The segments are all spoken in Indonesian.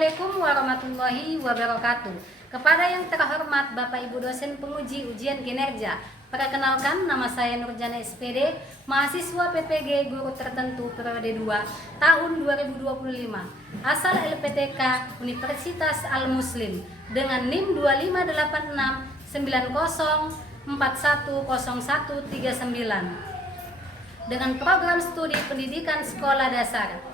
Assalamualaikum warahmatullahi wabarakatuh. Kepada yang terhormat Bapak Ibu dosen penguji ujian kinerja, perkenalkan nama saya Nurjana SPD, mahasiswa PPG Guru Tertentu periode 2 tahun 2025, asal LPTK Universitas Al Muslim dengan NIM 258690410139 dengan program studi pendidikan sekolah dasar.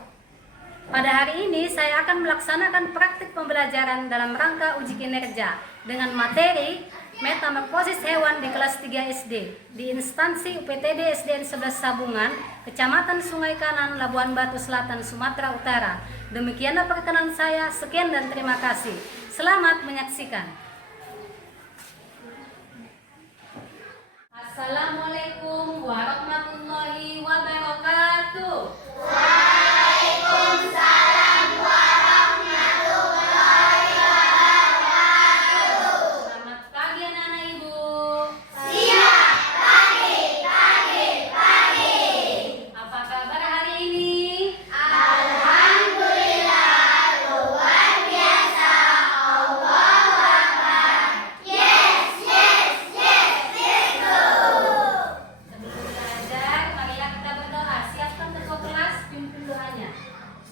Pada hari ini saya akan melaksanakan praktik pembelajaran dalam rangka uji kinerja dengan materi metamorfosis hewan di kelas 3 SD di instansi UPTD SDN 11 Sabungan, Kecamatan Sungai Kanan, Labuan Batu Selatan, Sumatera Utara. Demikianlah perkenalan saya. Sekian dan terima kasih. Selamat menyaksikan. Assalamualaikum warahmatullahi wabarakatuh.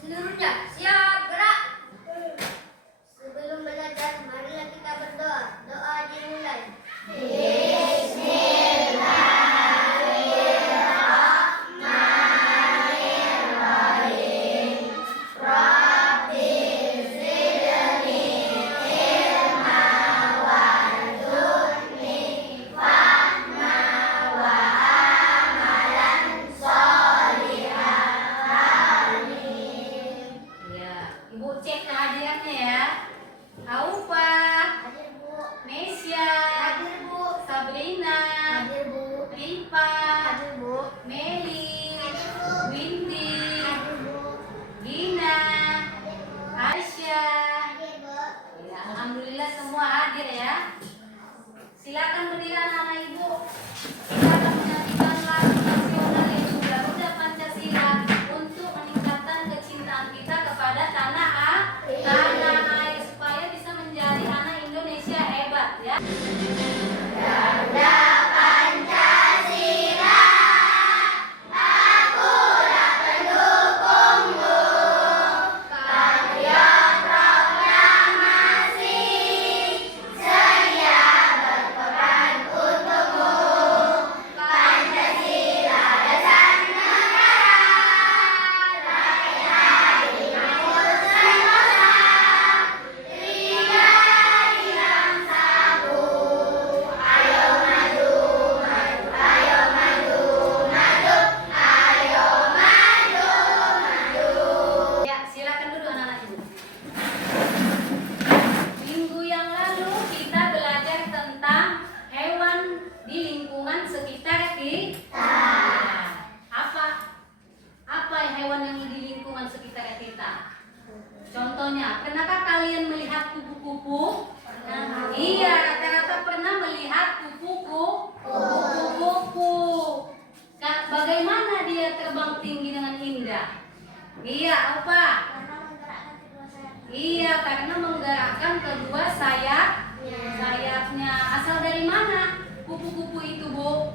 Seluruhnya siap gerak. Sebelum belajar, marilah kita berdoa. Doa dimulai. Bismillahirrahmanirrahim. Rabbi zidni ilma warzuqni fahma wa amalan sholihan. Ibu cek kehadirannya ya. Aupa, Hadir Bu. Nesya, Hadir Bu. Sabrina, Hadir Bu. Rifa, Hadir Bu. Meli, Hadir Bu. Windy, Hadir Bu. Gina, Aisyah. Hadir Bu. Ya, alhamdulillah semua hadir ya. Silakan berdiri anak-anak ibu. Kita akan menyanyikan lagu nasional yaitu Garuda Pancasila untuk meningkatkan kecintaan kita kepada tanah air supaya bisa menjadi anak Indonesia hebat ya. Garuda Pancasila, akulah pendukungmu. Patriot proklamasi, sedia berperan untukmu. Pancasila dasar negara, rakyat adil makmur sentosa. Tiga hilang sabu, ayo maju, maju, ayo maju, maju, ayo maju, maju. Ya, silakan dulu anak-anak ibu. Minggu yang lalu kita belajar tentang hewan di lingkungan sekitar kita. Apa hewan yang di lingkungan sekitar kita? Contohnya, pernahkah kalian melihat kupu-kupu? Iya, rata-rata pernah melihat kupu-kupu. Bagaimana dia terbang tinggi dengan indah? Iya, apa? Iya, karena menggerakkan kedua sayapnya. Asal dari mana kupu-kupu itu, Bu?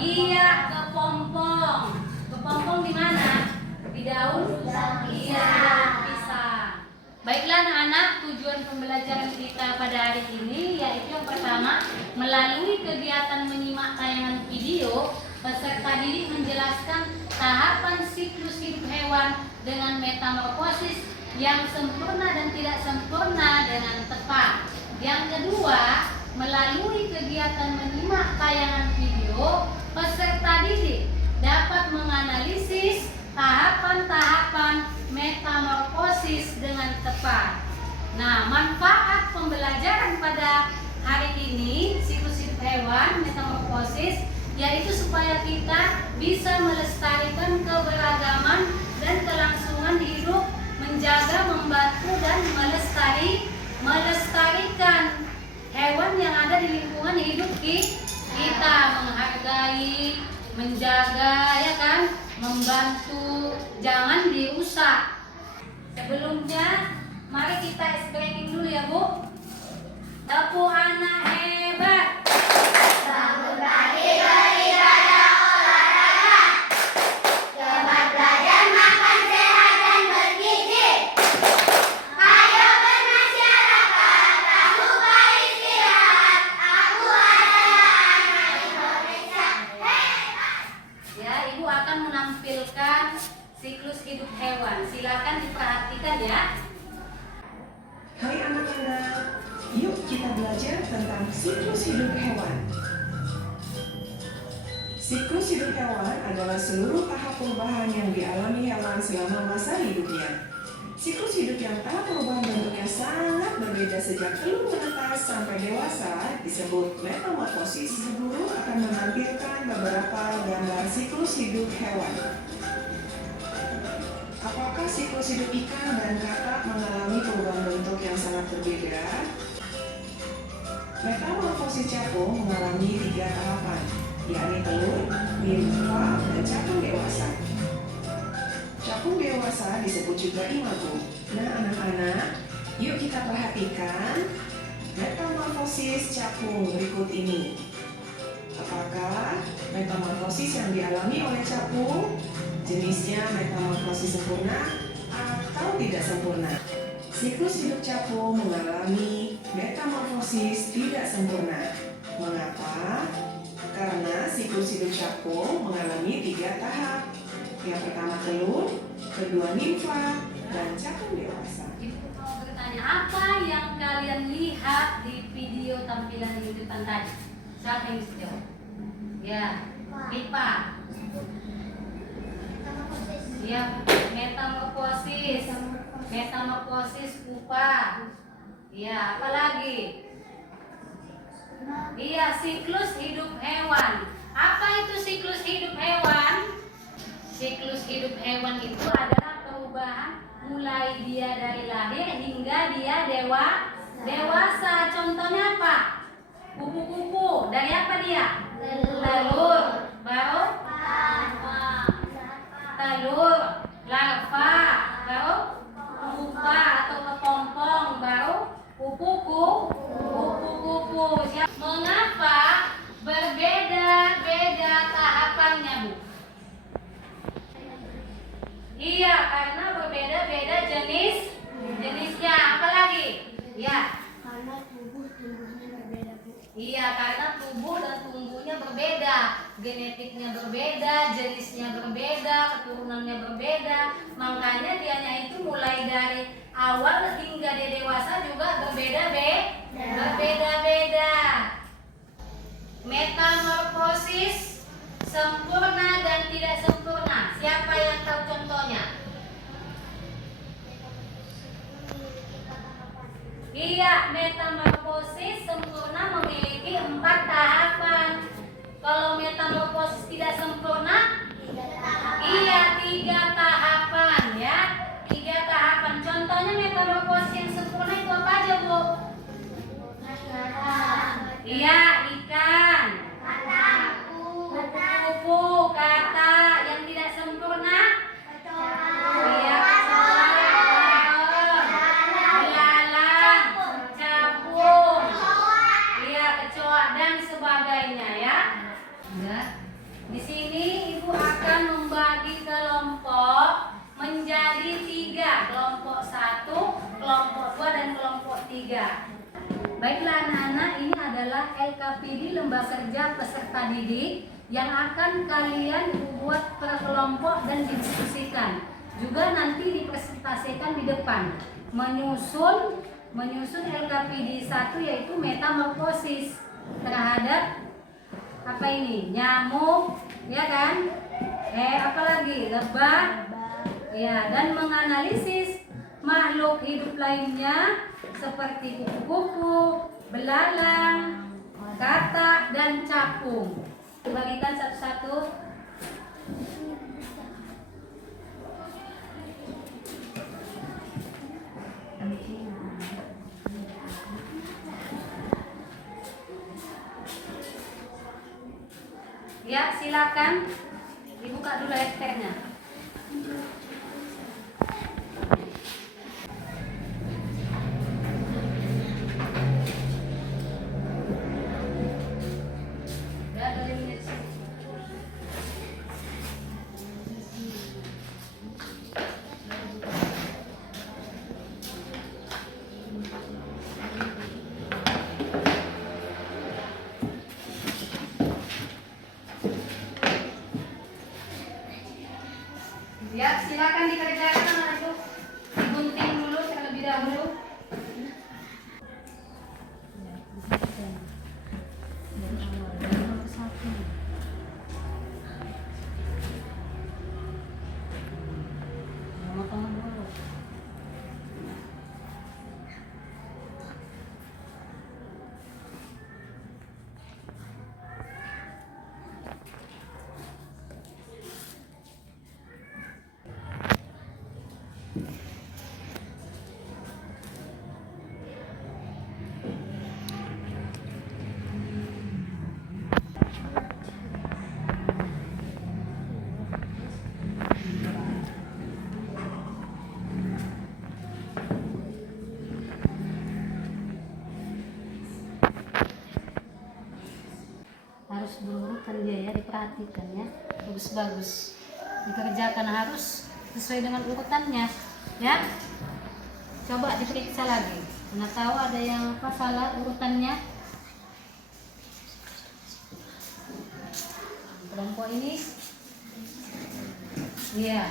Iya, kepompong. Kepompong di mana? Di daun? Iya, daun pisang. Baiklah anak-anak, tujuan pembelajaran kita pada hari ini yaitu yang pertama, melalui kegiatan menyimak tayangan video, peserta didik menjelaskan tahapan siklus hidup hewan dengan metamorfosis yang sempurna dan tidak sempurna dengan tepat. Yang kedua, melalui kegiatan menyimak tayangan video, peserta didik dapat menganalisis tahapan-tahapan metamorfosis dengan tepat. Nah, manfaat pembelajaran pada hari ini siklus hidup hewan metamorfosis yaitu supaya kita bisa melestarikan keberagaman dan kelangsungan hidup, menjaga, membantu dan melestarikan hewan yang ada di lingkungan hidup kita, menghargai, menjaga, ya kan, membantu, jangan dirusak. Sebelumnya Mari kita ice breaking dulu ya Bu. Tepuk anak hebat. Bangun pagi beribadah olahraga. Cepat belajar makan sehat dan bergizi. Ayo bermasyarakat, tak lupa istirahat. Aku adalah anak Indonesia. Ya, Ibu akan menampilkan siklus hidup hewan. Silakan diperhatikan ya. Hai anak-anak, yuk kita belajar tentang siklus hidup hewan. Siklus hidup hewan adalah seluruh tahap perubahan yang dialami hewan selama masa hidupnya. Siklus hidup yang tahap perubahan bentuknya sangat berbeda sejak telur menetas sampai dewasa disebut metamorfosis. Guru akan menampilkan beberapa gambar siklus hidup hewan. Apakah siklus hidup ikan dan katak mengalami perubahan bentuk yang sangat berbeda? Metamorfosis capung mengalami 3 tahapan, yakni telur, nimfa, dan capung dewasa. Capung dewasa disebut juga imago. Nah anak-anak, yuk kita perhatikan metamorfosis capung berikut ini. Apakah metamorfosis yang dialami oleh capung jenisnya metamorfosis sempurna atau tidak sempurna? Siklus hidup capung mengalami metamorfosis tidak sempurna. Mengapa? Karena siklus hidup capung mengalami 3 tahap. Yang pertama telur, kedua nimfa, dan capung dewasa. Ibu mau bertanya, apa yang kalian lihat di video tampilan di YouTube tadi? Siapa yang bisa jawab? Ya, pipa. Ya, metamorfosis. Metamorfosis pupa. Ya, apa lagi? Iya, siklus hidup hewan. Apa itu siklus hidup hewan? Siklus hidup hewan itu adalah perubahan mulai dia dari lahir hingga dia dewasa. Contohnya apa? Kupu-kupu. Dari apa dia? Telur. Baru? Telur. Larva. Baru? Pupa atau kepompong. Baru? Kupu-kupu. Mengapa berbeda-beda tahapannya, Bu? Iya, karena berbeda-beda jenisnya. Apa lagi? Ya. Karena tumbuhnya berbeda, Bu. Iya, karena tubuh dan tumbuhnya berbeda, genetiknya berbeda, jenisnya berbeda, keturunannya berbeda. Makanya dianya itu mulai dari awal hingga dia dewasa juga berbeda-beda. Metamorfosis sempurna dan tidak sempurna. Siapa yang tahu contohnya? Iya, metamorfosis sempurna memiliki 4 tahapan. Kalau metamorfosis tidak sempurna, iya 3 tahapan ya. 3 tahapan. Contohnya metamorfosis yang sempurna itu apa aja, Bu? Iya, ikan. Kupu-kupu, kata. Yang tidak sempurna? Iya, belalang, capung, iya, kecoa dan sebagainya ya. Enggak. Di sini Ibu akan membagi kelompok menjadi 3, kelompok 1, kelompok 2 dan kelompok 3. Baiklah anak-anak, ini adalah LKPD Lembaga Kerja Peserta Didik yang akan kalian buat per kelompok dan didiskusikan. Juga nanti dipresentasikan di depan. Menyusun LKPD 1 yaitu metamorfosis terhadap apa ini? Nyamuk, ya kan? Apalagi lebah, ya, dan menganalisis makhluk hidup lainnya seperti kupu-kupu, belalang, katak, dan capung. Bagikan satu-satu. Ya, silakan dibuka dulu hashtagnya. harus berurutan dia ya, diperhatikan ya, bagus-bagus dikerjakan, harus sesuai dengan urutannya ya. Coba diperiksa lagi, mana tahu ada yang apa salah urutannya. Kelompok ini iya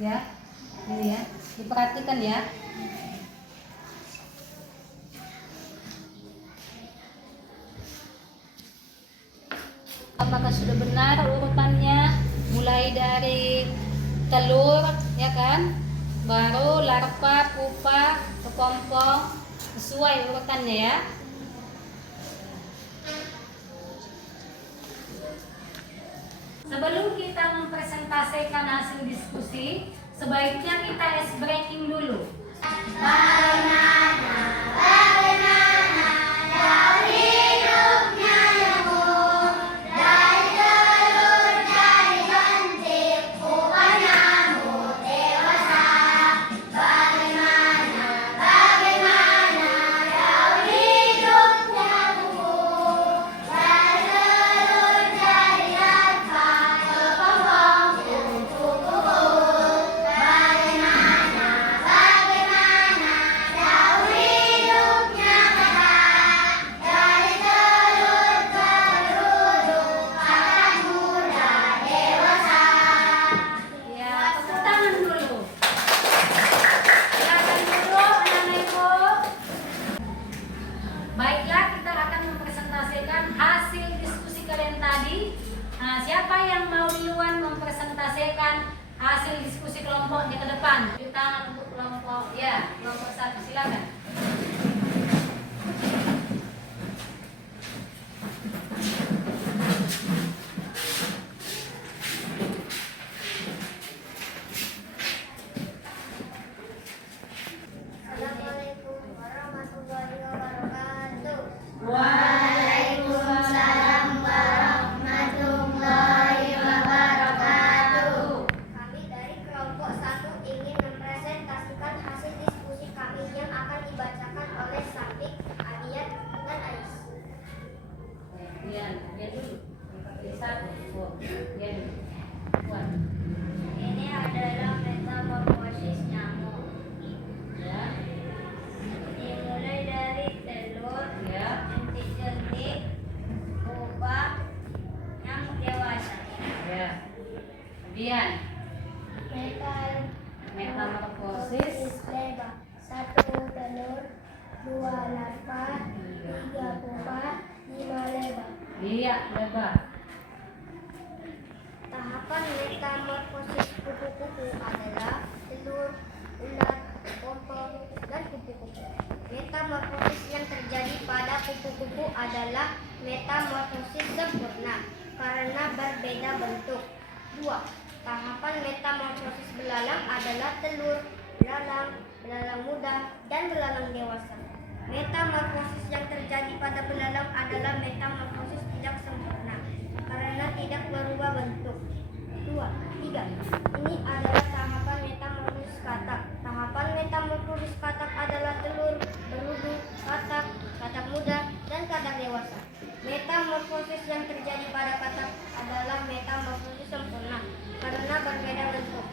ya, ini ya, diperhatikan ya. Apakah sudah benar urutannya, mulai dari telur ya kan, baru larva, pupa, kepompong, sesuai urutannya ya. Sebelum kita mempresentasikan hasil diskusi, sebaiknya kita ice breaking dulu. Baiklah, kita akan mempresentasikan hasil diskusi kalian tadi. Nah, siapa yang mau duluan mempresentasikan hasil diskusi kelompoknya ke depan? Cuci tangan untuk kelompok, ya, kelompok 1, silakan. Assalamualaikum warahmatullahi wabarakatuh. Waalaikumsalam warahmatullahi wabarakatuh. Kami dari kelompok 1 ingin mempresentasikan hasil diskusi kami yang akan dibacakan oleh Safik, Adiyat, dan Ais. Dian dulu. Satu, Dian dulu. Buat. Ini adalah metamorfosis nyamuk. Ya, Dimulai dari telur, ya, jentik-jentik, pupa, nyamuk dewasa. ya. Kemudian Metamorfosis leba. 1 telur, 2 larva, 3 pupa, 5 leba. iya, lebar. Tahapan metamorfosis kupu-kupu adalah telur, ulat, pompong, dan kupu-kupu. Metamorfosis yang terjadi pada kupu-kupu adalah metamorfosis sempurna karena berbeda bentuk. 2. Tahapan metamorfosis belalang adalah telur, belalang, belalang muda, dan belalang dewasa. Metamorfosis yang terjadi pada belalang adalah metamorfosis tidak sempurna karena tidak berubah bentuk. 2. 3. Ini adalah tahapan metamorfosis katak. Tahapan metamorfosis katak adalah telur, berudu, katak, katak muda, dan katak dewasa. Metamorfosis yang terjadi pada katak adalah metamorfosis sempurna karena berbeda bentuk.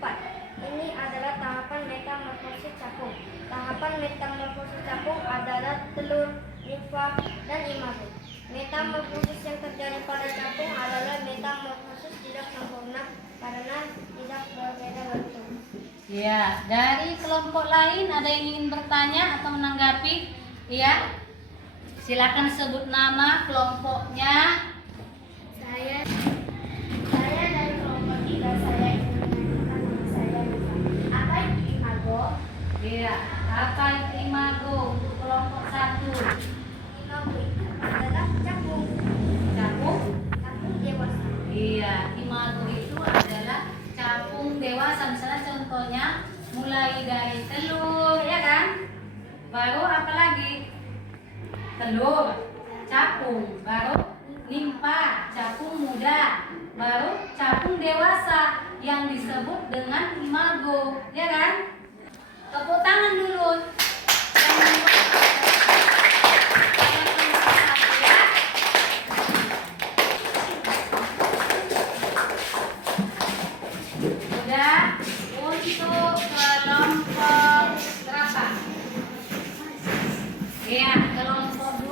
4. Ini adalah tahapan metamorfosis capung. Tahapan metamorfosis capung adalah telur, nimfa, dan imago. Metamorfosis yang terjadi pada capung adalah metamorfosis tidak sempurna karena tidak berbeda bentuk. Ya, dari kelompok lain ada yang ingin bertanya atau menanggapi? Iya. Silakan sebut nama kelompoknya. Saya dari kelompok 3, saya ingin menanyakan nama saya. Apa itu imago? Iya, apa itu imago untuk kelompok 1? Imago itu adalah capung. Capung? Capung dewasa. Iya, imago itu adalah capung dewasa. Misalnya contohnya mulai dari telur, ya kan? Baru apa lagi? Telur, capung, baru nimpa, capung muda, baru capung dewasa yang disebut dengan imago, ya kan? Tepuk tangan dulu. Yang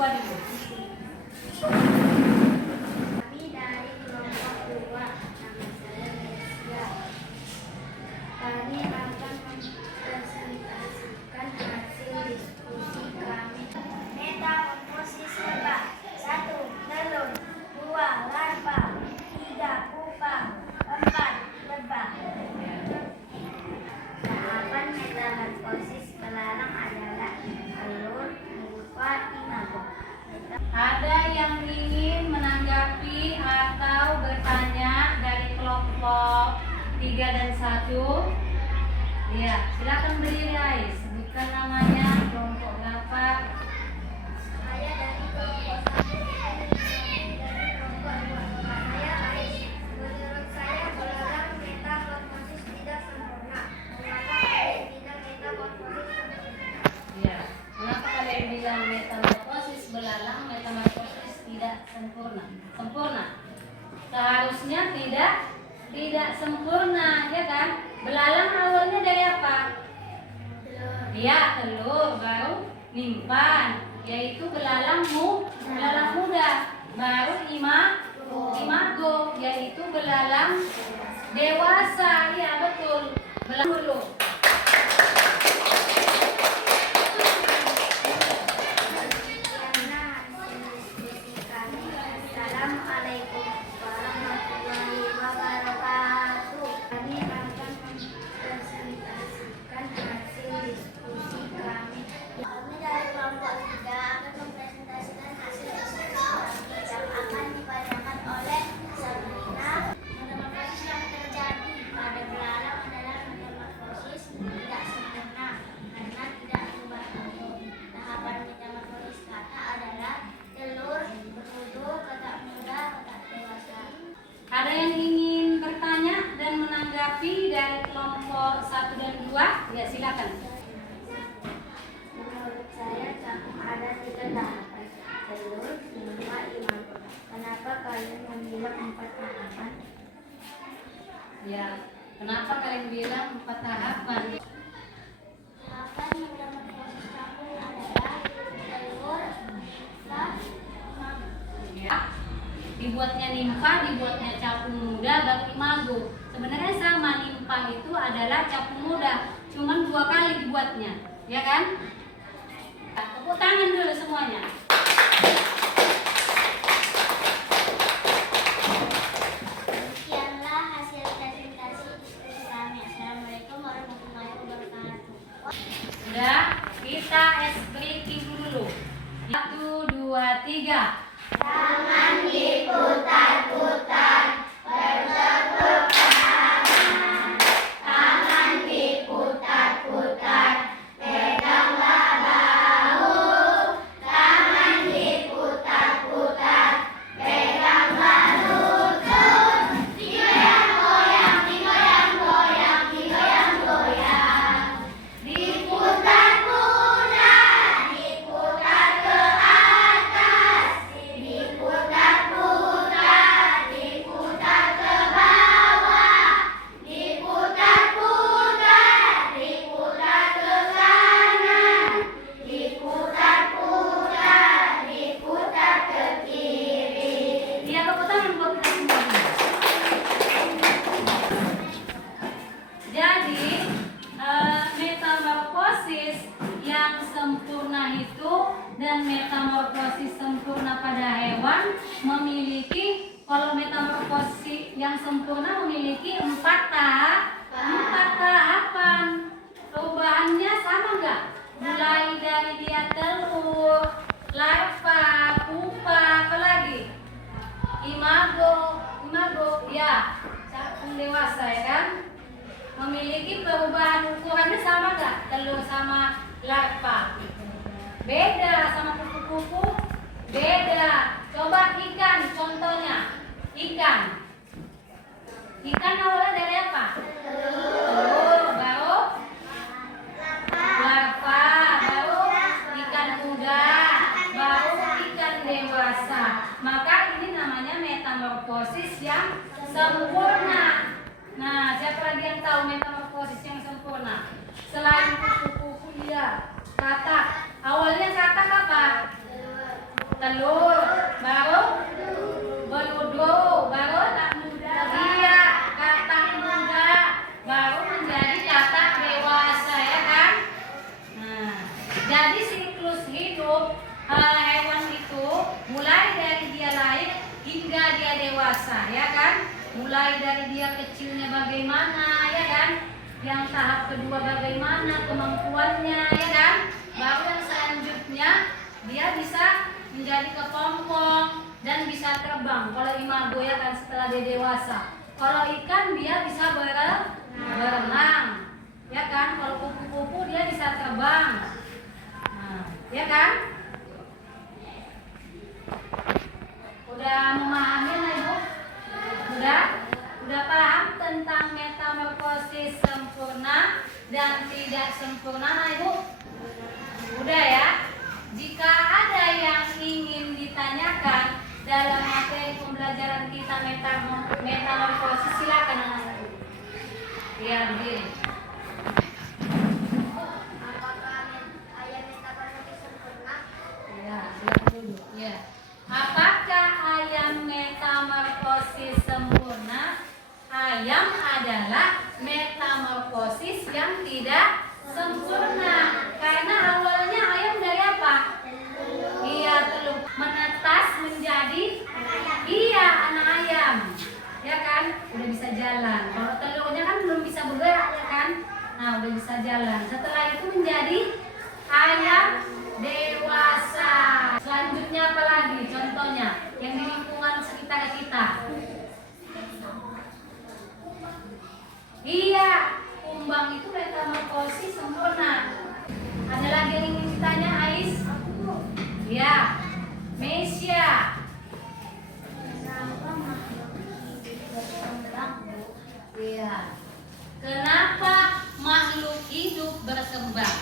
2 dulu. Kami dari kelompok 2, nama saya Nesya. Kami akan mempresentasikan hasil diskusi kami. Metamorfosis lebah. 1. Telur. 2. Larva. 3. Pupa. 4. Lebah. Tahapan metamorfosis belalang adalah telur, pupa, imago. Ada yang ingin menanggapi atau bertanya dari kelompok 3 dan 1? Ya, silakan berdiri guys. Sebutkan namanya, kelompok berapa? Saya dari kelompok 1, dari kelompok 2. Saya Ais. Menurut saya belalang metamorfosis tidak sempurna. Mengapa kalian bilang metamorfosis sempurna? Ya, kenapa kalian bilang metamorfosis belalang metamorfosis tidak sempurna? Sempurna. Seharusnya tidak sempurna, ya kan? Belalang awalnya dari apa? Ya, telur, baru nimpan, yaitu belalang muda, baru imago, yaitu belalang dewasa. Iya, betul. Belalang dulu. Demikianlah hasil diskusi kami. Assalamualaikum warahmatullahi wabarakatuh. Kami akan mempresentasikan hasil diskusi kami. Kami dari kelompok 3 akan mempresentasikan hasil diskusi kami yang akan dibacakan oleh Sabrina. Metamorfosis yang terjadi pada belalang adalah metamorfosis tidak sempurna karena tidak berubah bentuk. Tahapan metamorfosis kata adalah telur, bertubuh, kotak muda, kotak dewasa. Ada yang ingin bertanya dan menanggapi dari kelompok 1 dan 2? Ya, silakan. Menurut saya ada 3 tahapan: telur, nimpa, imago. Kenapa kalian membilang 4 tahapan? Ya, kenapa kalian bilang 4 tahapan? Tahapan metamorfosis kami adalah telur, nimpa, imago. Ya. Dibuatnya nimpa, dibuatnya capung muda, baru imago. Sebenarnya sama, nimpa itu adalah capung muda, cuman 2 kali dibuatnya, ya kan? Tepuk tangan dulu semuanya. Demikianlah hasil presentasi diskusi kami. Assalamualaikum warahmatullahi wabarakatuh. Sudah, kita es breaking dulu. 1, 2, 3. Tangan diputar-putar, bertepuk tangan. Tangan diputar-putar, peganglah bahu. Tangan diputar-putar, peganglah lutut. Digoyang-goyang, digoyang-goyang, digoyang-goyang. Diputar-putar, diputar ke atas. Diputar-putar, diputar ke bawah. Diputar-putar, diputar ke kanan. Diputar-putar, diputar ke kiri. Dia tepuk tangan buat kita semuanya. Jadi metamorfosis yang sempurna itu dan metamorfosis sempurna pada hewan memiliki, kalau metamorfosis yang sempurna memiliki 4 tahapan. Perubahannya sama nggak? Mulai dari dia telur, larva, pupa, apa lagi? Imago, ya, capung dewasa, ya kan? Memiliki perubahan ukurannya sama nggak? Telur sama larva. Beda sama kupu-kupu, beda. Coba ikan, contohnya. Ikan awalnya dari apa? Telur, baru larva, baru ikan muda, baru ikan dewasa. Maka ini namanya metamorfosis yang sempurna. Nah, siapa lagi yang tahu metamorfosis yang sempurna? Selain kupu-kupu, iya, katak. Awalnya katak apa? bagaimana, ya kan? Yang tahap kedua bagaimana kemampuannya, ya kan? Baru yang selanjutnya dia bisa menjadi kepompong dan bisa terbang. Kalau imago ya kan setelah dia dewasa. Kalau ikan dia bisa berenang, ya kan? Kalau kupu-kupu dia bisa terbang, nah, ya kan? Udah memahami lah ibu? Udah paham tentang metamorfosis sempurna dan tidak sempurna nah ibu? Udah ya? Jika ada yang ingin ditanyakan dalam materi pembelajaran kita metamorfosis, silakan anak-anak. Ya, begini. Apakah ayam metamorfosis sempurna? Ya, silakan dulu. Ya. Apakah ayam metamorfosis sempurna? Ayam adalah metamorfosis yang tidak sempurna. Karena awalnya ayam dari apa? Iya, telur menetas menjadi anak ayam. Ya kan? Udah bisa jalan. Kalau telurnya kan belum bisa bergerak, ya kan? Nah, udah bisa jalan. Setelah itu menjadi ayam dewasa. Selanjutnya apa lagi? Contohnya yang di lingkungan sekitar kita. Iya, kumbang itu metamorfosis sempurna. Ada lagi yang ingin ditanya, Ais? Ya, Mesia. Iya. Kenapa makhluk hidup berkembang?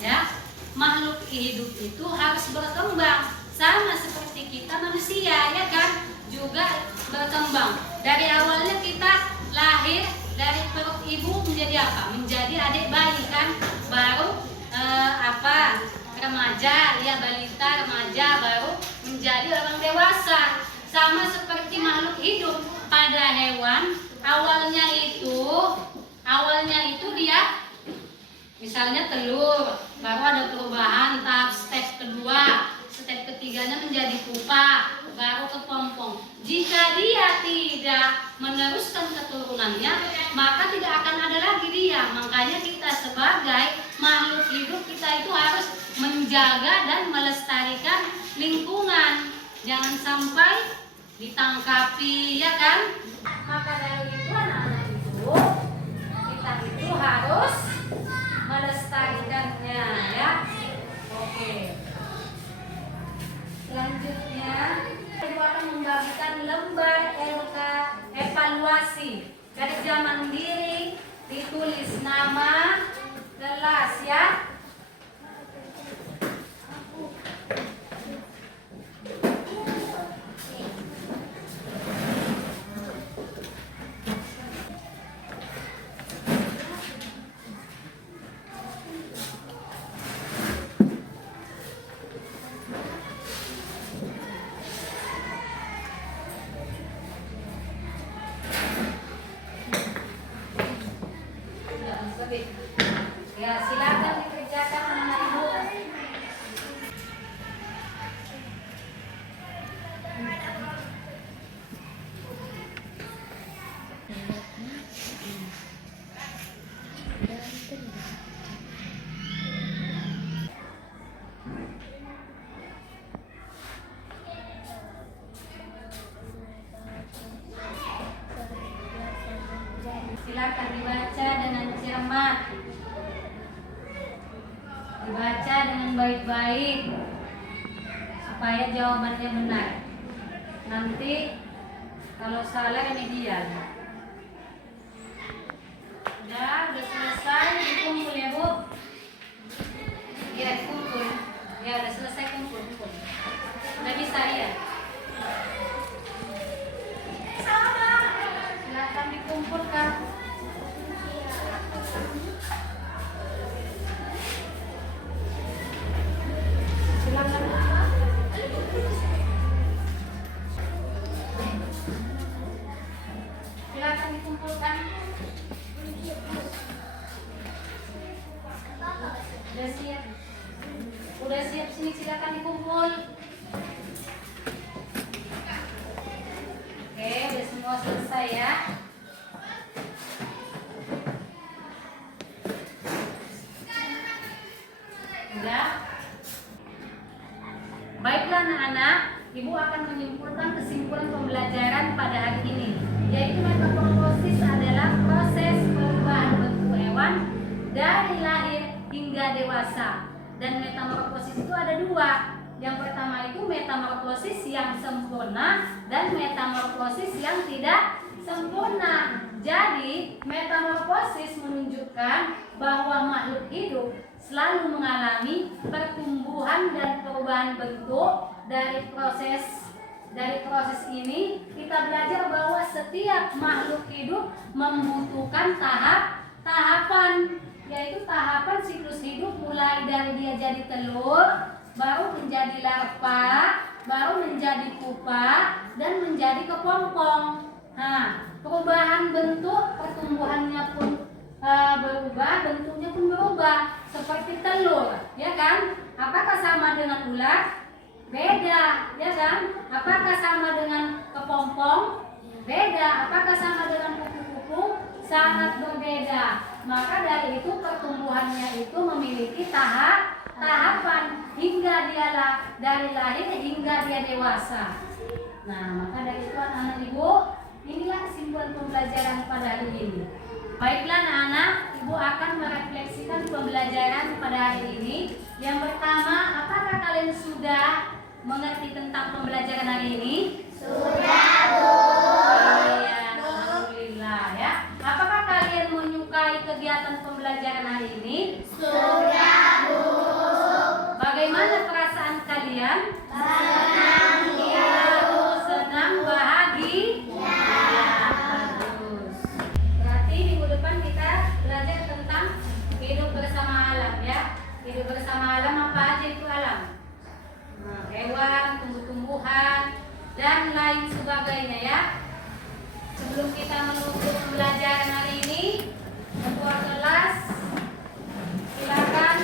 Ya, makhluk hidup itu harus berkembang sama seperti kita manusia, ya kan? Juga berkembang. Dari awalnya kita lahir dari perut ibu menjadi apa? Menjadi adik bayi kan? Baru remaja, ya balita, remaja, baru menjadi orang dewasa. Sama seperti makhluk hidup. Pada hewan awalnya itu dia misalnya telur, baru ada perubahan tahap step kedua, step ketiganya menjadi pupa, baru kepompong. Jika dia tidak meneruskan keturunannya, maka tidak akan ada lagi dia. Makanya kita sebagai makhluk hidup kita itu harus menjaga dan melestarikan lingkungan. Jangan sampai ditangkapi, ya kan? Maka dari itu anak-anak itu kita itu harus melestarikannya, ya. Oke. Selanjutnya ibu akan membagikan lembar LK evaluasi. Kerja mandiri, ditulis nama, kelas, ya. Ya, silakan dikerjakan anak ibu. Silakan dibaca dengan cermat. Dibaca dengan baik-baik supaya jawabannya benar. Nanti kalau salah remedial. Udah selesai dikumpul ya Bu. Ya dikumpul. Ya udah selesai kumpul. Udah bisa ya. Silakan dikumpulkan. Silakan dikumpulkan. Udah siap. Udah siap sini silakan dikumpul. Oke, udah semua selesai ya. anak-anak, Ibu akan menyimpulkan kesimpulan pembelajaran pada hari ini, yaitu metamorfosis adalah proses perubahan bentuk hewan dari lahir hingga dewasa. Dan metamorfosis itu ada dua. Yang pertama itu metamorfosis yang sempurna dan metamorfosis yang tidak sempurna. Jadi metamorfosis menunjukkan bahwa makhluk hidup selalu mengalami pertumbuhan dan perubahan bentuk. Dari proses ini kita belajar bahwa setiap makhluk hidup membutuhkan tahapan, yaitu tahapan siklus hidup, mulai dari dia jadi telur, baru menjadi larva, baru menjadi pupa, dan menjadi kepompong. Nah, perubahan bentuk, pertumbuhannya pun berubah, bentuknya pun berubah, seperti telur, ya kan? Apakah sama dengan ular? Beda, ya kan? Apakah sama dengan kepompong? Beda. Apakah sama dengan kupu-kupu? Sangat berbeda. Maka dari itu pertumbuhannya itu memiliki tahapan hingga dia dari lahir hingga dia dewasa. Nah, maka dari itu anak-anak Ibu, inilah kesimpulan pembelajaran pada hari ini. Baiklah anak-anak, Ibu akan merefleksikan pembelajaran pada hari ini. Yang pertama, apakah kalian sudah mengerti tentang pembelajaran hari ini? Sudah, Bu. Iya, alhamdulillah ya. Apakah kalian menyukai kegiatan pembelajaran hari ini? Sudah, Bu. Bagaimana perasaan kalian? Senang, Bu. Senang, bahagia? Ya, bagus. Berarti minggu depan kita belajar tentang hidup bersama alam ya. Hidup bersama alam, apa aja itu alam? Hewan, tumbuh-tumbuhan, dan lain sebagainya ya. Sebelum kita menutup pembelajaran hari ini, ketua kelas silakan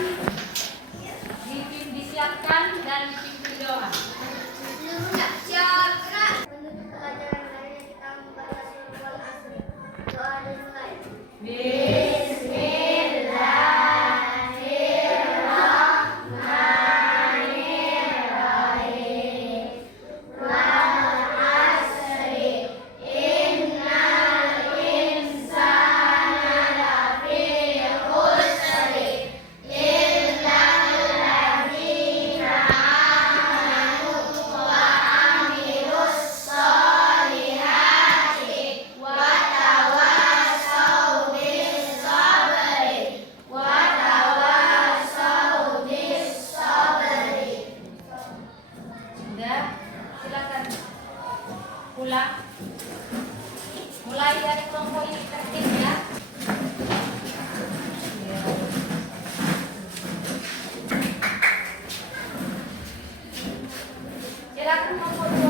disiapkan dan dipimpin doa. Menutup pelajaran hari ini kita membaca surah Al-Asr. Doa dimulai. Sudah, silakan pulang. Mulai dari kelompok ini tertib ya. Silakan kelompok